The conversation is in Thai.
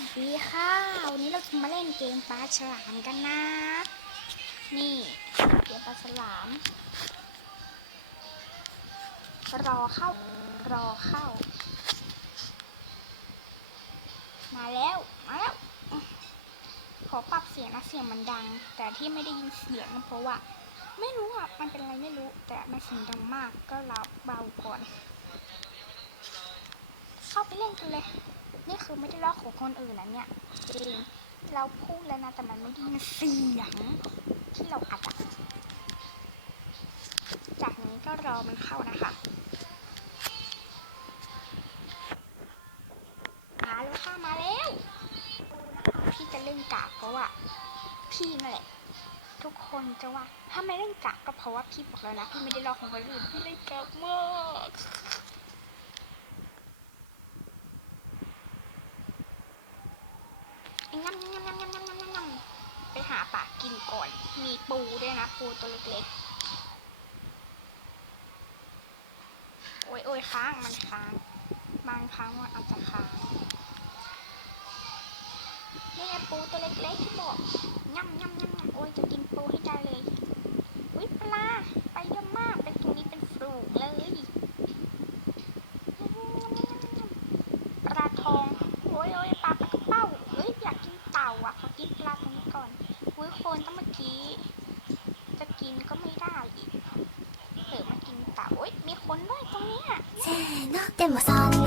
วัสดีค่ะ วันนี้เราจะมาเล่นเกมปลาฉลามกันนะ นี่เกมปลาฉลาม รอเข้า รอเข้า มาแล้ว มาแล้ว ขอปรับเสียงนะเสียงมันดัง แต่ที่ไม่ได้ยินเสียงเพราะว่า ไม่รู้อะ มันเป็นอะไรไม่รู้ แต่มันเสียงดังมาก ก็เราเบาก่อน เข้าไปเล่นกันเลย นี่คือไม่ได้ลอกของคนอื่นนะเนี่ยจริงเราพูดแล้วนะแต่มันไม่ได้ยินเสียงที่เราอัดอะจากนี้ก็รอมันเข้านะคะมาแล้วค่ะมาแล้วพี่จะเล่นกากเพราะว่าพี่นั่นแหละทุกคนจะว่าถ้าไม่เล่นกากก็เพราะว่าพี่บอกแล้วนะพี่ไม่ได้ลอกของคนอื่นพี่เล่นกากมาก งั้นงั้นงั้นงั้นงั้นงั้นงั้นไปหาปลากินก่อน มีปูด้วยนะ ปูตัวเล็กๆ โอ้ยโอ้ยค้างมันค้างบางครั้งมันอาจจะค้างนี่ปูตัวเล็กๆที่บอกย่ำย่ำย่ำย่ำโอ้ยจะกินปูให้ได้เลยวิปลาไปเยอะมากเป็นตรงนี้เป็นฝูงเลยปลาทองโอ้ยโอ้ยปลาปลาเป้าเฮ้ยอยากกินเต่าอะขอกินปลาตรงนี้ก่อน อุ้ยโคนตั้งเมื่อกี้ จะกินก็ไม่ได้อีกเออมากินเต่าโอ้ยมีคนด้วยตรงเนี้ย せーのでもそんなんじゃ